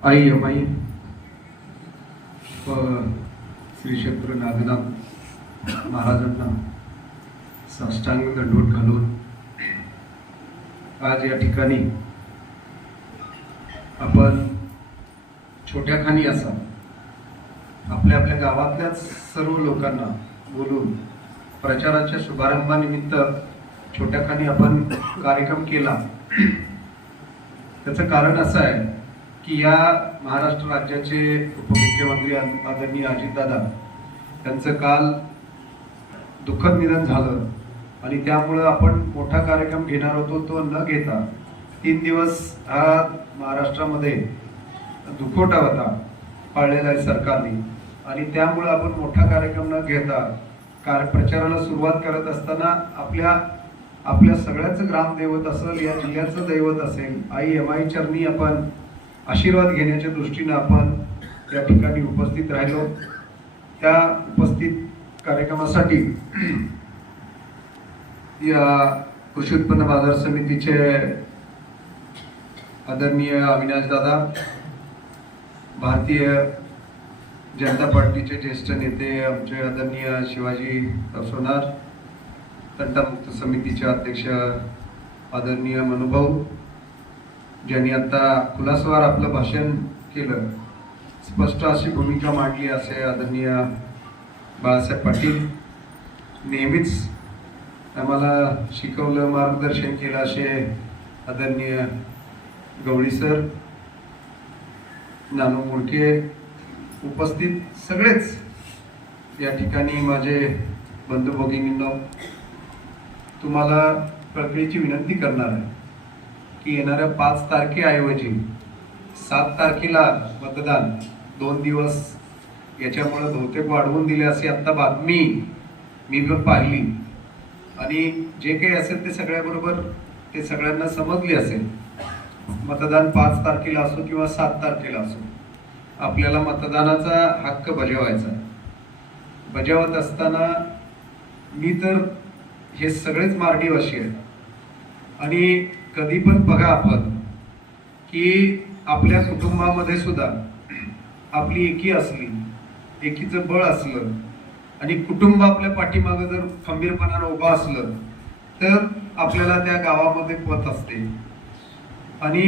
आई अमाई व श्री क्षेत्र नागनाथ महाराजांना साष्टांग दंडवत घालून आज या ठिकाणी आपण छोट्या खानी असा आपल्या आपल्या गावातल्याच सर्व लोकांना बोलून प्रचाराच्या शुभारंभानिमित्त छोट्या खानी आपण कार्यक्रम केला। त्याचं कारण असं आहे की या महाराष्ट्र राज्याचे उपमुख्यमंत्री आदरणीय अजितदादा यांचं काल दुःखद निधन झालं आणि त्यामुळे आपण मोठा कार्यक्रम घेणार होतो, तो न घेता 3 दिवस हा महाराष्ट्रामध्ये दुखोटा होता पाळलेला आहे सरकारने आणि त्यामुळे आपण मोठा कार्यक्रम न घेता प्रचाराला सुरुवात करत असताना आपल्या सगळ्याच ग्रामदैवत असेल, या जिल्ह्याचं दैवत असेल, आई एमाई चरणी आपण आशीर्वाद घेण्याच्या दृष्टीने आपण या ठिकाणी उपस्थित राहिलो। त्या उपस्थित कार्यक्रमासाठी या कृषी उत्पन्न बाजार समितीचे आदरणीय अविनाश दादा, भारतीय जनता पार्टीचे ज्येष्ठ नेते आमचे आदरणीय शिवाजी सोनार, तंटामुक्त समितीचे अध्यक्ष आदरणीय मनुभाऊ, ज्यांनी आता खुलासवार आपलं भाषण केलं, स्पष्ट अशी भूमिका मांडली असे आदरणीय बाळासाहेब पाटील, नेहमीच आम्हाला शिकवलं, मार्गदर्शन केलं असे आदरणीय गवळी सर, नानू मुळके, उपस्थित सगळेच या ठिकाणी माझे बंधू भगिनींनो, तुम्हाला कळकळीची विनंती करणार आहे की येणाऱ्या 5 तारखेऐवजी 7 तारखेला मतदान 2 दिवस याच्यामुळे बहुतेक वाढवून दिले असे आता बातमी मी पण पाहिली आणि जे काही असेल ते सगळ्याबरोबर ते सगळ्यांना समजली असेल। मतदान 5 तारखेला असो किंवा 7 तारखेला असो, आपल्याला मतदानाचा हक्क बजावत असताना मी तर हे सगळेच मार्गीवासी आहेत आणि कधी पण बघा आपण की आपल्या कुटुंबामध्ये सुद्धा आपली एकी असली, एकीचं बळ असलं आणि कुटुंब आपल्या पाठीमागे जर खंबीरपणाने उभा असलं तर आपल्याला त्या गावामध्ये पत असते आणि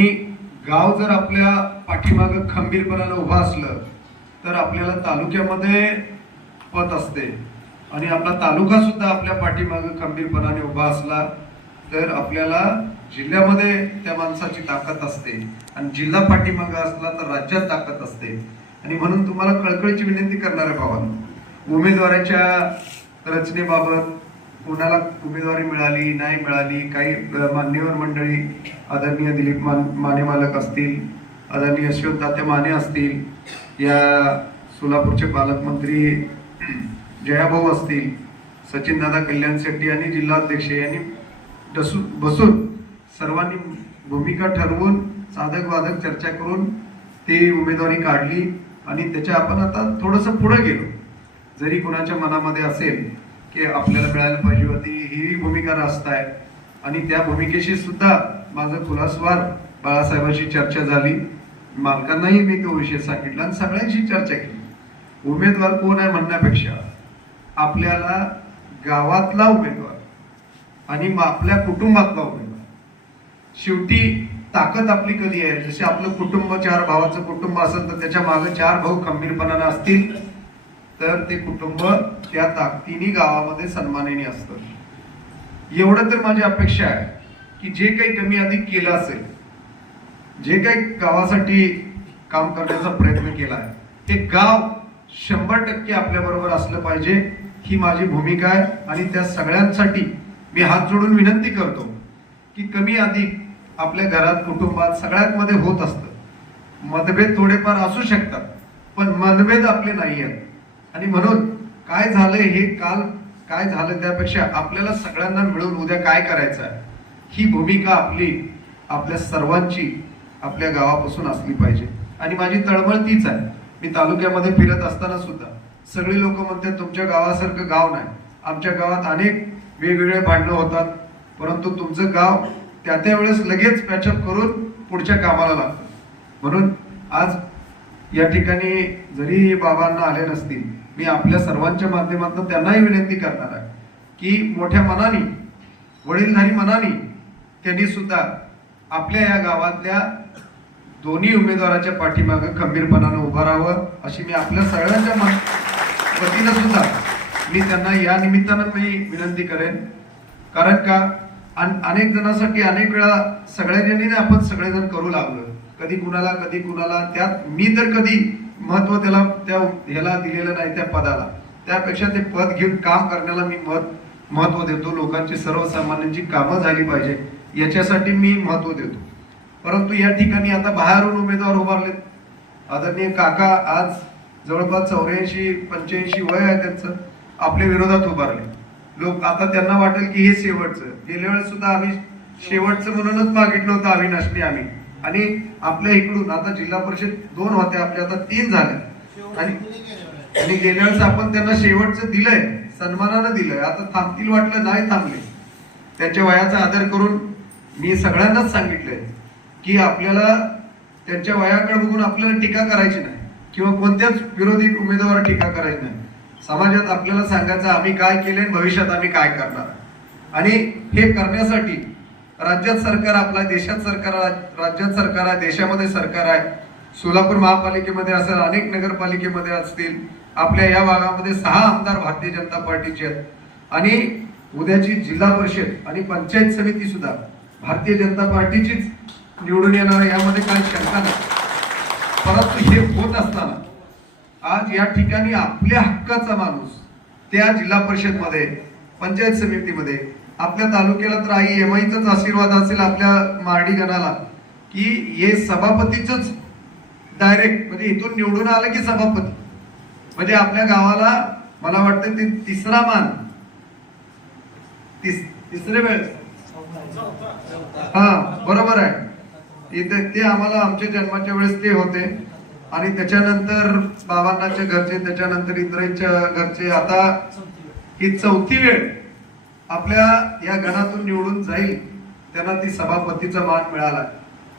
गाव जर आपल्या पाठीमागे खंबीरपणाने उभा असलं तर आपल्याला तालुक्यामध्ये पत असते आणि आपला तालुका सुद्धा आपल्या पाठीमागे खंबीरपणाने उभा असला तर आपल्याला जिल्ह्यामध्ये त्या माणसाची ताकद असते आणि जिल्हा पाठीमागे असला तर राज्यात ताकद असते। आणि म्हणून तुम्हाला कळकळीची विनंती करणार आहे भावांनो, उमेदवाराच्या रचनेबाबत कोणाला उमेदवारी मिळाली नाही मिळाली, काही मान्यवर मंडळी आदरणीय दिलीप माने मालक असतील, आदरणीय यशवंत तात्या माने असतील, या सोलापूरचे पालकमंत्री जयाभाऊ असतील, सचिनदादा कल्याण शेट्टी आणि जिल्हाध्यक्ष यांनी बसून सर्वांनी भूमिका ठरवून साधक वादक चर्चा करून ती उमेदवारी काढली आणि त्याच्या आपण आता थोडंसं पुढे गेलो। जरी कोणाच्या मनामध्ये असेल की आपल्याला मिळायला पाहिजे होती, ही भूमिका रास्त आहे आणि त्या भूमिकेशी सुद्धा माझं खुलासवार बाळासाहेबांशी चर्चा झाली, मालकांनाही मी तो विषय सांगितला आणि सगळ्यांशी चर्चा केली। उमेदवार कोण आहे म्हणण्यापेक्षा आपल्याला गावातला उमेदवार आणि आपल्या कुटुंबातला उमेदवार, शेवटी ताकद आपली कधी आहे, जसे आपलं कुटुंब 4 भावाचं कुटुंब असेल तर त्याच्या मागे 4 भाऊ खंबीरपणाने असतील तर ते कुटुंब त्या ताकदीने गावामध्ये सन्मानाने असतं। एवढं तर माझी अपेक्षा आहे की जे काही कमी अधिक केलं असेल, जे काही गावासाठी काम करण्याचा प्रयत्न केला आहे, ते गाव 100% आपल्या बरोबर असलं पाहिजे, ही माझी भूमिका आहे आणि त्या सगळ्यांसाठी मी हात जोडून विनंती करतो की कमी अधिक आपल्या घरात कुटुंबात सगळ्यात मध्ये होत असतं, मतभेद थोडेफार असू शकतात पण मतभेद आपले नाही आहेत आणि म्हणून काय झालंय हे काल काय झालं त्यापेक्षा आपल्याला सगळ्यांना मिळून उद्या काय करायचं आहे ही भूमिका आपल्या सर्वांची आपल्या गावापासून असली पाहिजे। आणि माझी तळमळ तीच आहे, मी तालुक्यामध्ये फिरत असताना सुद्धा सगळे लोक म्हणतात तुमच्या गावासारखं गाव नाही, आमच्या गावात अनेक वेगवेगळे भांडणं होतात परंतु तुमचं गाव त्या वेळेस लगेच पॅचअप करून पुढच्या कामाला लागतं। म्हणून आज या ठिकाणी जरी बाबांना आले नसतील, मी आपल्या सर्वांच्या माध्यमातून त्यांनाही विनंती करणार आहे की मोठ्या मनाने, वडीलधारी मनाने त्यांनी सुद्धा आपल्या या गावातल्या दोन्ही उमेदवाराच्या पाठीमागे खंबीरपणानं उभं राहावं, अशी मी आपल्या सगळ्यांच्या वतीनं सुद्धा मी त्यांना या निमित्तानं मी विनंती करेन. कारण का अनेक जणांसाठी अनेक वेळा सगळ्यांनी आपण सगळेजण करू लागलो, कधी कुणाला त्यात मी तर कधी महत्व त्याला ह्याला दिलेलं नाही त्या पदाला. त्यापेक्षा ते पद घेऊन काम करण्याला मी महत्व देतो. लोकांची, सर्वसामान्यांची कामं झाली पाहिजे याच्यासाठी मी महत्व देतो. परंतु या ठिकाणी आता बाहेरून उमेदवार उभारलेत. आदरणीय काका आज जवळपास 84-85 वय आहे त्यांचं, आपल्या विरोधात उभारले. लोक आता त्यांना वाटेल की हे शेवटचं. गेल्या वेळेस सुद्धा आम्ही शेवटचं म्हणूनच मागितलं होतं अविनाशने आम्ही. आणि आपल्या इकडून आता जिल्हा परिषद 2 होत्या, आपल्या आता 3 झाल्या. आणि गेल्या वेळेस आपण त्यांना शेवटचं दिलंय, सन्मानानं दिलंय. आता थांबतील वाटलं, नाही थांबले. त्यांच्या वयाचा आदर करून मी सगळ्यांनाच सांगितलंय की आपल्याला त्यांच्या वयाकडे बघून आपल्याला टीका करायची नाही किंवा कोणत्याच विरोधी उमेदवार टीका करायची नाही. समाजात आपल्याला सांगायचं आम्ही काय केले, भविष्यात आम्ही काय करणार. आणि हे करण्यासाठी राज्यात सरकार, आपल्या देशात सरकार, राज्यात सरकार आहे, देशामध्ये सरकार आहे. सोलापूर महापालिकेमध्ये असेल, अनेक नगरपालिकेमध्ये असतील, आपल्या या भागामध्ये 6 आमदार भारतीय जनता पार्टीचे आहेत. आणि उद्याची जिल्हा परिषद आणि पंचायत समिती सुद्धा भारतीय जनता पार्टीचीच निवडून येणार, यामध्ये काही शंका नाही. परंतु हे होत असताना आज या ठिकाणी आपल्या हक्काचा माणूस त्या जिल्हा परिषदमध्ये, पंचायत समितीमध्ये, आपल्या तालुक्याला तर आई एमआईचाच आशीर्वाद असेल आपल्या मारडी गणाला की हे सभापतीच डायरेक्ट, म्हणजे इथून निवडून आलं की सभापती, म्हणजे आपल्या गावाला मला वाटतं ते तिसरा मान, तिसरे वेळेस, हा बरोबर आहे. इथे ते आम्हाला आमच्या जन्माच्या वेळेस ते होते. आणि त्याच्यानंतर बाबांनाच्या घरचे, त्याच्यानंतर इंद्राईच्या घरचे, आता ही 4थी वेळ आपल्या या गणातून निवडून जाईल त्यांना ती सभापतीचा मान मिळाला.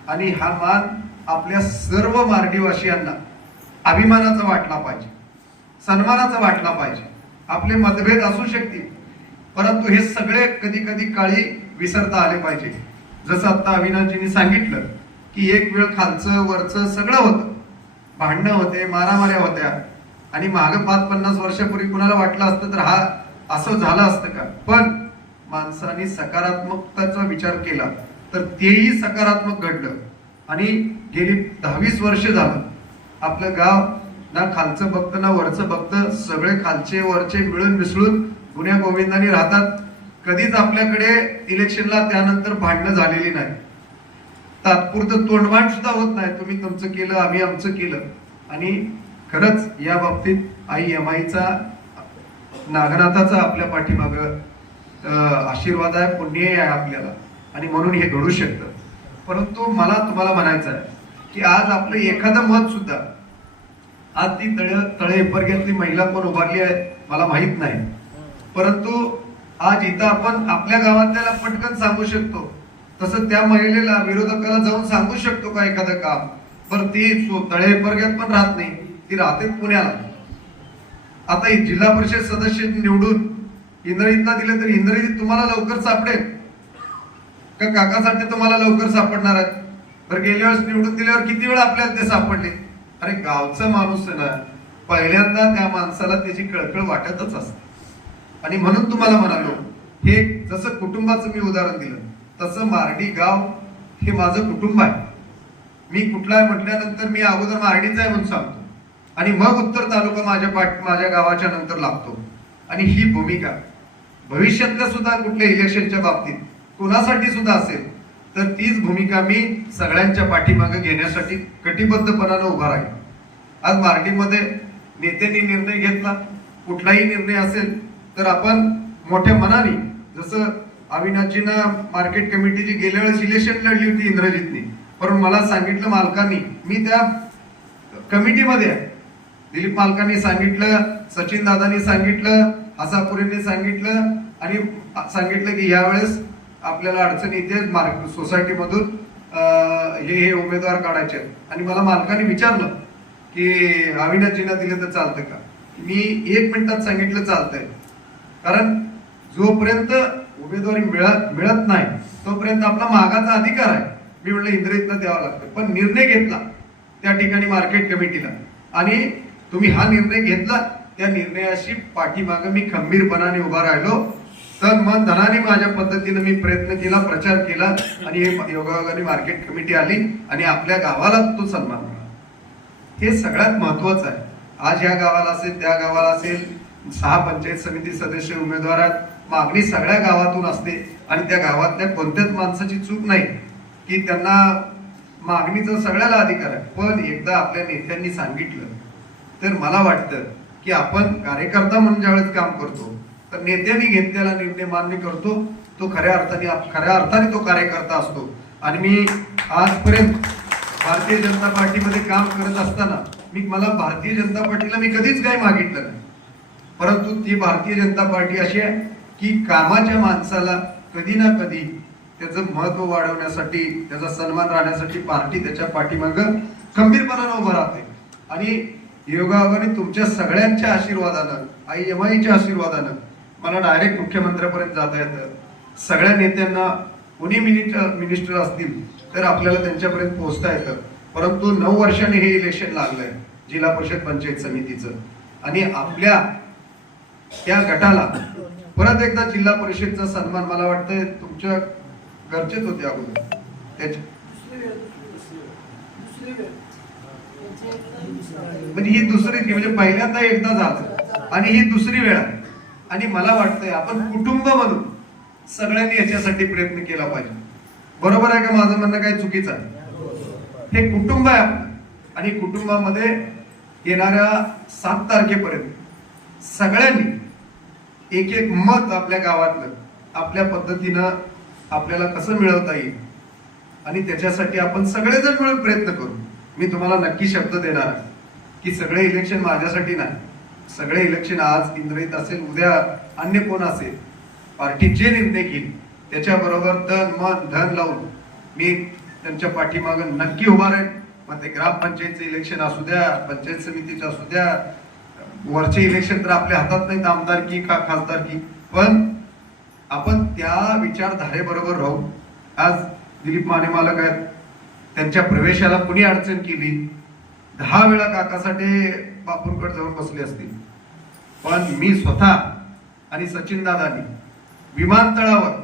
आणि हा मान आपल्या सर्व मार्डीवासियांना अभिमानाचा वाटला पाहिजे, सन्मानाचा वाटला पाहिजे. आपले मतभेद असू शकतील, परंतु हे सगळे कधी कधी काळी विसरता आले पाहिजे. जसं आता अविनाशजींनी सांगितलं की एक वेळ खालचं वरचं सगळं होतं, भांडणं होते, मारामाऱ्या होत्या. आणि मागं 5-50 वर्षापूर्वी कुणाला वाटलं असतं तर हा असं झालं असतं का. पण माणसाने सकारात्मकताचा विचार केला तर तेही सकारात्मक घडलं. आणि गेली 10-20 वर्ष झालं आपलं गाव ना खालचं बघतं ना वरचं बघतं, सगळे खालचे वरचे मिळून मिसळून गुन्ह्या गोविंदाने राहतात. कधीच आपल्याकडे इलेक्शनला त्यानंतर भांडणं झालेली नाही. तात्पुरतं तोंडवाण सुद्धा होत नाही, तुम्ही तुमचं केलं, आम्ही आमचं केलं. आणि खरंच या बाबतीत आई एमआईचा, नागनाथाचा आपल्या पाठीमागं आशीर्वाद आहे, पुण्य आहे आपल्याला. आणि म्हणून हे घडू शकतं. परंतु मला तुम्हाला म्हणायचं आहे की आज आपलं एखादं मत सुद्धा, आज ती तळे हिप्परग्यातली महिला कोण उभारली आहे मला माहित नाही, परंतु आज इथं आपण आपल्या गावातल्याला पटकन सांगू शकतो, तसं त्या महिलेला, विरोधकाला जाऊन सांगू शकतो का एखादं काम. पण ती तळे हिप्परग्यात पण राहत नाही, ती राहते पुण्याला. आता जिल्हा परिषद सदस्य निवडून इंद्रजितला दिले तर इंद्रजित तुम्हाला लवकर सापडेल का काकासाठी तुम्हाला लवकर सापडणार आहेत. तर गेल्या वेळेस निवडून दिल्यावर किती वेळा आपल्याला ते सापडले. अरे गावचा माणूस आहे ना, पहिल्यांदा त्या माणसाला त्याची कळकळ वाटतच असते. आणि म्हणून तुम्हाला म्हणालो, हे जसं कुटुंबाचं मी उदाहरण दिलं तसं मारडी गाव हे माझं कुटुंब आहे. मी कुठला आहे म्हटल्यानंतर मी अगोदर मारडीचा आहे म्हणून सांगतो आणि मग उत्तर तालुका माझ्या गावाच्या नंतर लागतो. आणि ही भूमिका भविष्यातल्या सुद्धा कुठल्या इलेक्शनच्या बाबतीत कोणासाठी सुद्धा असेल तर तीच भूमिका मी सगळ्यांच्या पाठीमागे घेण्यासाठी कटिबद्धपणानं उभा राहील. आज मार्केटमध्ये नेत्यांनी निर्णय घेतला, कुठलाही निर्णय असेल तर आपण मोठ्या मनाने, जसं अविनाशजींना मार्केट कमिटीची गेल्या वेळेस इलेक्शन लढली होती इंद्रजितनी, पण मला सांगितलं मालकांनी, मी त्या कमिटीमध्ये आहे, दिलीप मालकांनी सांगितलं, सचिन दादांनी सांगितलं, आसापुरींनी सांगितलं आणि सांगितलं की यावेळेस आपल्याला अडचण येते सोसायटीमधून हे उमेदवार काढायचे आहेत. आणि मला मालकाने विचारलं की अविनाशजींना दिले तर चालतं का. मी 1 मिनिटात सांगितलं चालतंय, कारण जोपर्यंत उमेदवारी मिळत नाही तोपर्यंत आपला मागाचा अधिकार आहे. मी म्हटलं इंद्रियतनं द्यावं लागतं, पण निर्णय घेतला त्या ठिकाणी मार्केट कमिटीला, आणि तुम्ही हा निर्णय घेतला, त्या निर्णयाशी पाठीमागे मी खंबीरपणाने उभा राहिलो. तर मन धनाने माझ्या पद्धतीने मी प्रयत्न केला, प्रचार केला, आणि हे योगायोगाने मार्केट कमिटी आली आणि आपल्या गावाला तो सन्मान मिळाला. हे सगळ्यात महत्वाचं आहे. आज या गावाला असेल, त्या गावाला असेल, 6 पंचायत समिती सदस्य उमेदवारात, मागणी सगळ्या गावातून असते, आणि त्या गावातल्या कोणत्याच माणसाची चूक नाही की त्यांना मागणीचा सगळ्याला अधिकार आहे. पण एकदा आपल्या नेत्यांनी सांगितलं तर मला वाटतं की आपण कार्यकर्ता म्हणून ज्यावेळेस काम करतो तर नेत्यांनी घेतलेला निर्णय मान्य करतो, तो खऱ्या अर्थाने तो कार्यकर्ता असतो. आणि मी आजपर्यंत भारतीय जनता पार्टीमध्ये काम करत असताना मला भारतीय जनता पार्टीला मी कधीच काही मागितलं नाही, परंतु ती भारतीय जनता पार्टी अशी आहे की कामाच्या माणसाला कधी ना कधी त्याचं महत्व वाढवण्यासाठी, त्याचा सन्मान राहण्यासाठी पार्टी त्याच्या पाठीमागं खंबीरपणानं उभं राहते. आणि योगायोगाने तुमच्या सगळ्यांच्या आशीर्वादानं, IMIच्या आशीर्वादानं मला डायरेक्ट मुख्यमंत्र्यापर्यंत जाता येतं. सगळ्या नेत्यांना, कोणी मिनिस्टर असतील तर आपल्याला त्यांच्यापर्यंत पोहोचता येतं. परंतु 9 वर्षांनी हे इलेक्शन लागलंय जिल्हा परिषद पंचायत समितीचं, आणि आपल्या त्या गटाला परत एकदा जिल्हा परिषदचा सन्मान, मला वाटतं तुमच्या घरचेच होते अगोदर त्याच्या, म्हणजे ही दुसरी, म्हणजे पहिल्यांदा एकदा झालं आणि ही दुसरी वेळ आहे. आणि मला वाटतंय आपण कुटुंब म्हणून सगळ्यांनी याच्यासाठी प्रयत्न केला पाहिजे. बरोबर आहे का माझं म्हणणं काही चुकीचं आहे? हे कुटुंब आहे आपलं, आणि कुटुंबामध्ये येणाऱ्या 7 तारखेपर्यंत सगळ्यांनी एक मत आपल्या गावातलं आपल्या पद्धतीनं आपल्याला कसं मिळवता येईल, आणि त्याच्यासाठी आपण सगळेजण मिळून प्रयत्न करू. मी तुम्हाला नक्की शब्द देणार आहे की सगळे इलेक्शन माझ्यासाठी नाही, सगळे इलेक्शन आज इंद्रित असेल, उद्या अन्य कोण असेल, पार्टी जे निर्णय घेईल त्याच्याबरोबर तन मन धन लावून मी त्यांच्या पाठीमागं नक्की उभा राहील. मग ते ग्रामपंचायतचं इलेक्शन असू द्या, पंचायत समितीचं असू द्या, वरचे इलेक्शन तर आपल्या हातात नाहीत, आमदारकी का खासदारकी, पण आपण त्या विचारधारेबरोबर राहू. आज दिलीप माने मालक आहेत, त्यांच्या प्रवेशाला कुणी अडचण केली, 10 वेळा काकासाठी बापूंकडे जाऊन बसले असतील, पण मी स्वतः आणि सचिन दादांनी विमानतळावर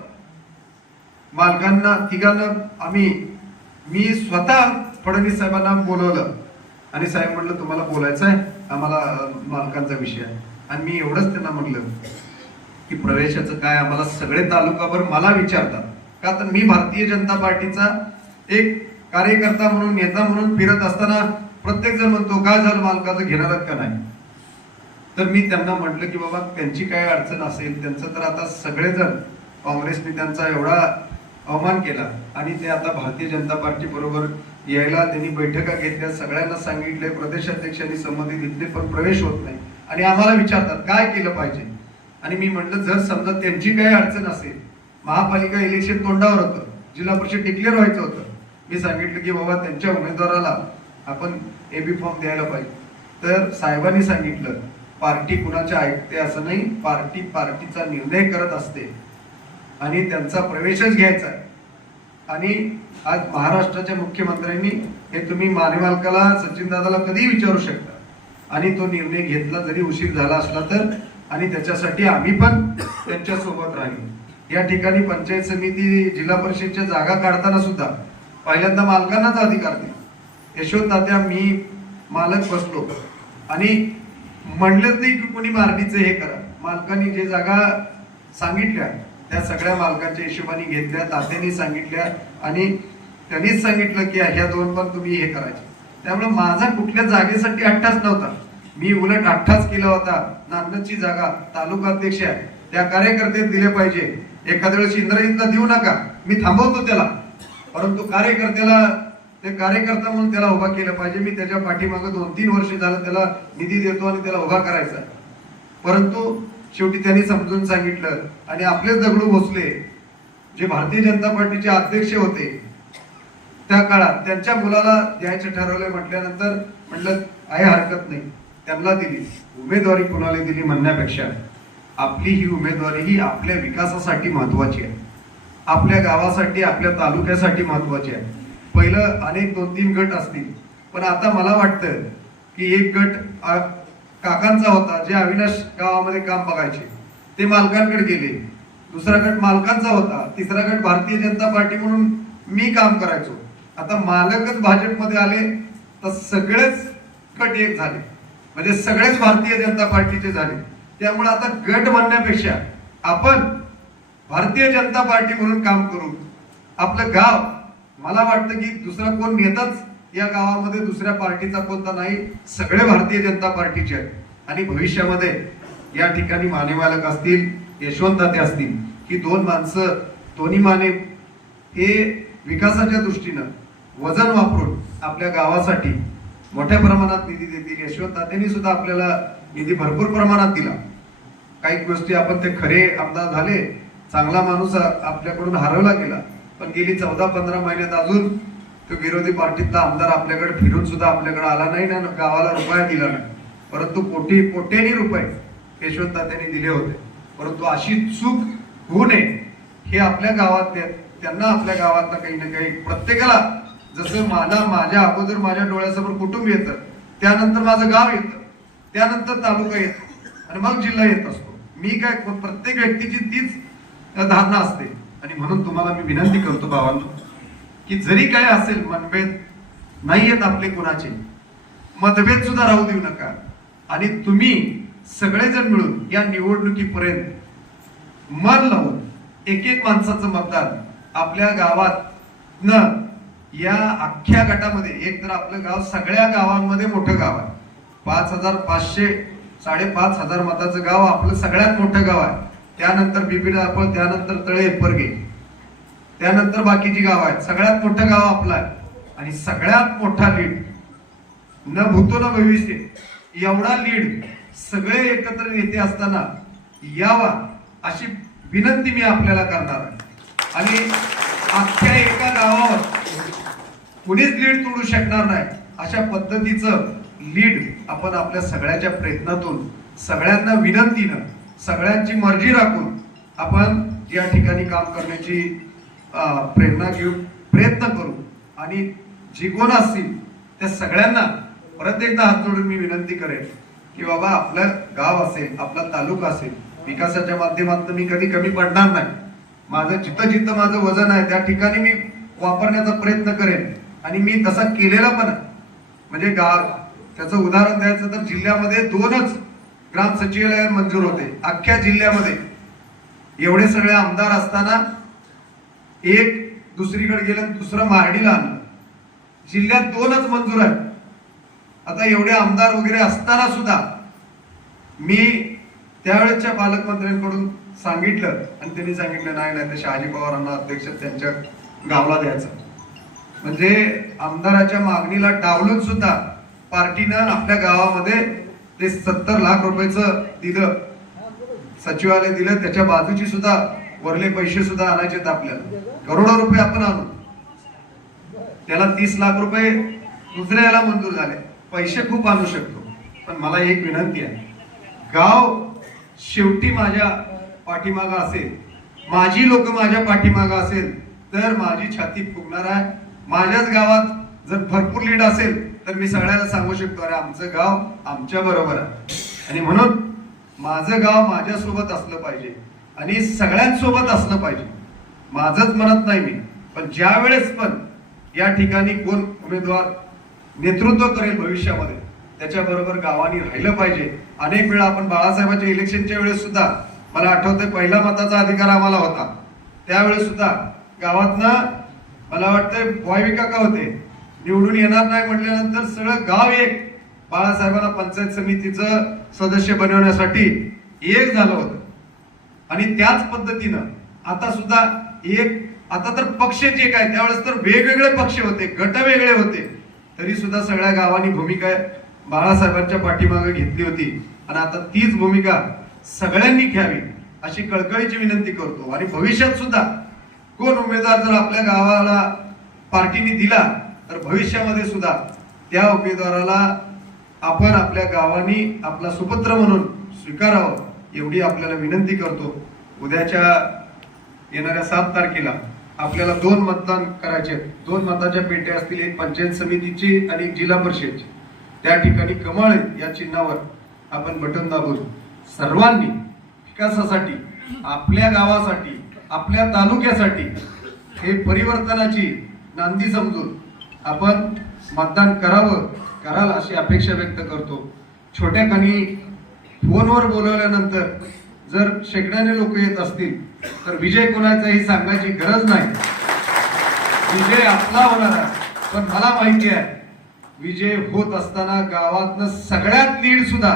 मालकांना तिघांना मी स्वतः फडणवीस साहेबांना बोलवलं, आणि साहेब म्हणलं तुम्हाला बोलायचं आहे, आम्हाला मालकांचा विषय आहे. आणि मी एवढंच त्यांना म्हणलं की प्रवेशाचं काय, आम्हाला सगळे तालुकाभर मला विचारतात का, तर मी भारतीय जनता पार्टीचा एक कार्यकर्ता म्हणून, नेता म्हणून फिरत असताना प्रत्येक जण म्हणतो काय झालं, मालकाचं घेणार का नाही. तर मी त्यांना म्हटलं की बाबा त्यांची काय अडचण असेल, त्यांचं तर आता सगळेजण, काँग्रेसने त्यांचा एवढा अवमान केला आणि ते आता भारतीय जनता पार्टी बरोबर यायला त्यांनी बैठका घेतल्या, सगळ्यांना सांगितले, प्रदेशाध्यक्षांनी संमती दिली, पण प्रवेश होत नाही. आणि आम्हाला विचारतात काय केलं पाहिजे. आणि मी म्हटलं जर समजा त्यांची काही अडचण असेल, महापालिका इलेक्शन तोंडावर होतं, जिल्हा परिषद डिक्लेअर व्हायचं होतं, मी सांगितलं की बाबा त्यांच्या उमेदवाराला आपण AB फॉर्म द्यायला पाहिजे. तर साहेबांनी सांगितलं पार्टी कुणाच्या ऐकते असं नाही, पार्टी पार्टीचा निर्णय करत असते आणि त्यांचा प्रवेशच घ्यायचा आहे. आणि आज महाराष्ट्राच्या मुख्यमंत्र्यांनी हे तुम्ही माने मालकाला, सचिन दादाला कधीही विचारू शकता, आणि तो निर्णय घेतला जरी उशीर झाला असला तर, आणि त्याच्यासाठी आम्ही पण त्यांच्या सोबत राहील. या ठिकाणी पंचायत समिती, जिल्हा परिषदच्या जागा काढताना सुद्धा पहिल्यांदा मालकांनाच अधिकार दिला. यशवंत तात्या, मी मालक बसलो आणि म्हणलंच नाही की कोणी मारडीचं हे करा. मालकांनी जे जागा सांगितल्या त्या सगळ्या मालकांच्या हिशोबाने घेतल्या, तात्यांनी सांगितल्या, आणि त्यांनीच सांगितलं की ह्या 2 पण तुम्ही हे करायचे. त्यामुळे माझा कुठल्या जागेसाठी अट्टाच नव्हता, मी उलट अट्टाच केला होता, नांदची जागा तालुका अध्यक्ष त्या कार्यकर्ते दिले पाहिजे. एखाद्या वेळेस इंद्रजितला देऊ नका, मी थांबवतो त्याला, परंतु कार्यकर्त्याला, ते कार्यकर्ता म्हणून त्याला उभा केलं पाहिजे. मी त्याच्या पाठीमागं 2-3 वर्ष झालं त्याला निधी देतो आणि त्याला उभा करायचा. परंतु शेवटी त्यांनी समजून सांगितलं, आणि आपलेच दगडू भोसले जे भारतीय जनता पार्टीचे अध्यक्ष होते त्या काळात त्यांच्या मुलाला द्यायचं ठरवलं म्हटल्यानंतर म्हटलं आहे हरकत नाही, त्यांना दिली. उमेदवारी कोणाला दिली म्हणण्यापेक्षा आपली ही उमेदवारी ही आपल्या विकासासाठी महत्वाची आहे, आपल्या गावासाठी, आपल्या तालुक्यासाठी महत्वाची आहे. पहिलं अनेक 2-3 गट असतील, पण आता मला वाटतं की एक गट काकांचा होता जे अविनाश गावामध्ये काम बघायचे, ते मालकांकडे गेले. दुसरा गट मालकांचा होता, तिसरा गट भारतीय जनता पार्टी म्हणून मी काम करायचो. आता मालकच भाजपमध्ये आले तर सगळेच गट एक झाले, म्हणजे सगळेच भारतीय जनता पार्टीचे झाले. त्यामुळे आता गट म्हणण्यापेक्षा आपण भारतीय जनता पार्टी म्हणून काम करू. आपलं गाव, मला वाटतं की दुसरा कोण नेताच या गावामध्ये दुसऱ्या पार्टीचा कोणता नाही, सगळे भारतीय जनता पार्टीचे आहेत. आणि भविष्यामध्ये या ठिकाणी माने मालक असतील, यशवंत ताते असतील, ही दोन माणसं, दोन्ही माने हे विकासाच्या दृष्टीनं वजन वापरून आपल्या गावासाठी मोठ्या प्रमाणात निधी देतील. यशवंत तात्यांनी सुद्धा आपल्याला निधी भरपूर प्रमाणात दिला. काही गोष्टी आपण ते खरे आमदार झाले, चांगला माणूस आपल्याकडून हरवला गेला, पण गेली 14-15 महिन्यात अजून तो विरोधी पार्टीतला आमदार आपल्याकडे फिरून सुद्धा आपल्याकडे आला नाही ना गावाला रुपया दिला नाही. परंतु कोट्यानी रुपये यशवंत तात्यांनी दिले होते. परंतु अशी चूक होऊ नये हे आपल्या गावात, त्यांना आपल्या गावातला काही ना काही, प्रत्येकाला जसं माझ्या अगोदर माझ्या डोळ्यासमोर कुटुंब येतं, त्यानंतर माझं गाव येतं, त्यानंतर तालुका येतो आणि मग जिल्हा येत असतो. मी काय, प्रत्येक व्यक्तीची तीच धारणा असते. आणि म्हणून तुम्हाला मी विनंती करतो भावांनो, की जरी काय असेल, मनभेद नाही आहेत आपले कोणाचे, मतभेद सुद्धा राहू देऊ नका. आणि तुम्ही सगळेजण मिळून या निवडणुकीपर्यंत मन लावून एक माणसाचं मतदान आपल्या गावात न, या अख्ख्या गटामध्ये, एक तर आपलं गाव सगळ्या गावांमध्ये मोठं गाव आहे, 5,500 5,500 मताचं गाव आपलं सगळ्यात मोठं गाव आहे. त्यानंतर बिबिडापळ, त्यानंतर तळे परगे, त्यानंतर बाकीची गाव आहेत. सगळ्यात मोठं गाव आपलं आहे आणि सगळ्यात मोठा लीड, न भूतो न भविष्य, एवढा लीड सगळे एकत्र नेते असताना यावा अशी विनंती मी आपल्याला करणार आहे. आणि अख्ख्या एका गावावर कुणीच लीड तोडू शकणार नाही, अशा पद्धतीचं लीड आपण आपल्या सगळ्याच्या प्रयत्नातून, सगळ्यांना विनंतीनं, सगळ्यांची मर्जी राखून आपण या ठिकाणी काम करण्याची प्रेरणा घेऊ, प्रयत्न करू. आणि जी कोण असतील त्या सगळ्यांना परत एकदा हात जोडून मी विनंती करेन की बाबा, आपलं गाव असेल, आपला तालुका असेल, विकासाच्या माध्यमातून मी कधी कमी पडणार नाही. माझं जिथं जिथं माझं वजन आहे त्या ठिकाणी मी वापरण्याचा प्रयत्न करेन. आणि मी तसा केलेला पण, म्हणजे गाव, त्याचं उदाहरण द्यायचं तर जिल्ह्यामध्ये 2च ग्राम सचिवालय मंजूर होते अख्ख्या जिल्ह्यामध्ये. एवढे सगळे आमदार असताना एक दुसरीकडे गेलं, दुसरं मारडीला आणलं. जिल्ह्यात 2च मंजूर आहेत. आता एवढे आमदार वगैरे असताना सुद्धा मी त्यावेळेच्या पालकमंत्र्यांकडून सांगितलं आणि त्यांनी सांगितलं नाही ते शहाजी पवारांना अध्यक्ष त्यांच्या गावाला द्यायचं. म्हणजे आमदाराच्या मागणीला डावलून सुद्धा पार्टीनं आपल्या गावामध्ये ते 70 लाख रुपयाचं दिलं, सचिवालय दिलं. त्याच्या बाजूची सुद्धा वरले पैसे सुद्धा आणायचे आपल्याला, करोडो रुपये आपण आणू. त्याला 30 लाख रुपये दुसऱ्याला मंजूर झाले. पैसे खूप आणू शकतो, पण मला एक विनंती आहे, गाव शेवटी माझ्या पाठीमागं असेल, माझी लोक माझ्या मागे असेल तर माझी छाती फुगणार आहे. माझ्याच गावात जर भरपूर लीड असेल तर मी सगळ्यांना सांगू शकतो, अरे आमचं गाव आमच्या बरोबर आहे. आणि म्हणून माझं गाव माझ्यासोबत असलं पाहिजे आणि सगळ्यांसोबत असलं पाहिजे. माझंच म्हणत नाही मी, पण ज्या वेळेस पण या ठिकाणी कोण उमेदवार नेतृत्व करेल भविष्यामध्ये, त्याच्याबरोबर गावाने राहिलं पाहिजे. अनेक वेळा आपण बाळासाहेबांच्या इलेक्शनच्या वेळेस सुद्धा, मला आठवतंय पहिला मताचा अधिकार आम्हाला होता, त्यावेळेस सुद्धा गावातनं मला वाटतंय बॉयवी काका होते, निवडून येणार नाही म्हटल्यानंतर सगळं गाव एक बाळासाहेबांना पंचायत समितीचं सदस्य बनवण्यासाठी एक झालं होतं. आणि त्याच पद्धतीनं आता सुद्धा एक, आता तर पक्ष जे काय, त्यावेळेस तर वेगवेगळे पक्ष होते, गट वेगळे होते, तरी सुद्धा सगळ्या गावांनी भूमिका बाळासाहेबांच्या पाठीमागे घेतली होती. आणि आता तीच भूमिका सगळ्यांनी घ्यावी अशी कळकळीची विनंती करतो. आणि भविष्यात सुद्धा कोण उमेदवार जर आपल्या गावाला पार्टीने दिला तर भविष्यामध्ये सुद्धा त्या उमेदवाराला आपण आपल्या गावानी आपला सुपुत्र म्हणून स्वीकारावं एवढी आपल्याला विनंती करतो. उद्याच्या येणाऱ्या 7 तारखेला आपल्याला 2 मतदान करायचे. 2 मताच्या पेट्या असतील, एक पंचायत समितीची आणि एक जिल्हा परिषदची. त्या ठिकाणी कमळ या चिन्हावर आपण बटन दाबून सर्वांनी विकासासाठी, आपल्या गावासाठी, आपल्या तालुक्यासाठी हे परिवर्तनाची नांदी समजून आपण मतदान कराल अशी अपेक्षा व्यक्त करतो. छोट्या कानी फोनवर बोलवल्यानंतर जर शेकड्याने लोक येत असतील तर विजय कोणाचा ही सांगायची गरज नाही. विजय आपला होणार आहे. पण मला माहिती आहे विजय होत असताना गावातनं सगळ्यात लीड सुद्धा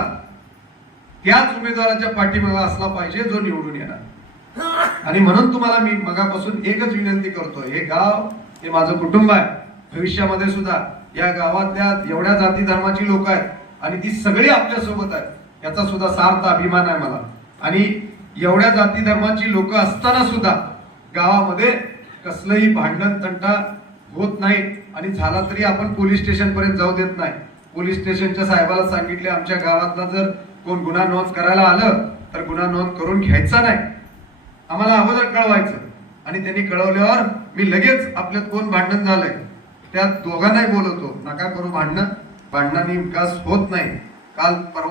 त्याच उमेदवाराच्या पाठीमागे असला पाहिजे जो निवडून येणार. आणि म्हणून तुम्हाला मी मगापासून एकच विनंती करतो, हे गाव हे माझं कुटुंब आहे. भविष्यामध्ये सुद्धा या गावातल्या एवढ्या जाती धर्माची लोक आहेत आणि ती सगळी आपल्या सोबत आहेत, याचा सुद्धा सार्थ अभिमान आहे मला. आणि एवढ्या जाती धर्माची लोक असताना सुद्धा गावामध्ये कसलंही भांडण तंटा होत नाही. आणि झाला तरी आपण पोलीस स्टेशन पर्यंत जाऊ देत नाही. पोलीस स्टेशनच्या साहेबाला सांगितले आमच्या गावातला जर कोण गुन्हा नोंद करायला आलं तर गुन्हा नोंद करून घ्यायचा नाही, आम्हाला अगोदर कळवायचं. आणि त्यांनी कळवल्यावर मी लगेच आपल्यात कोण भांडण झालंय त्या दोघांनाही बोलवतो, नका करू भांडणं, भांडणाने विकास होत नाही. काल परवा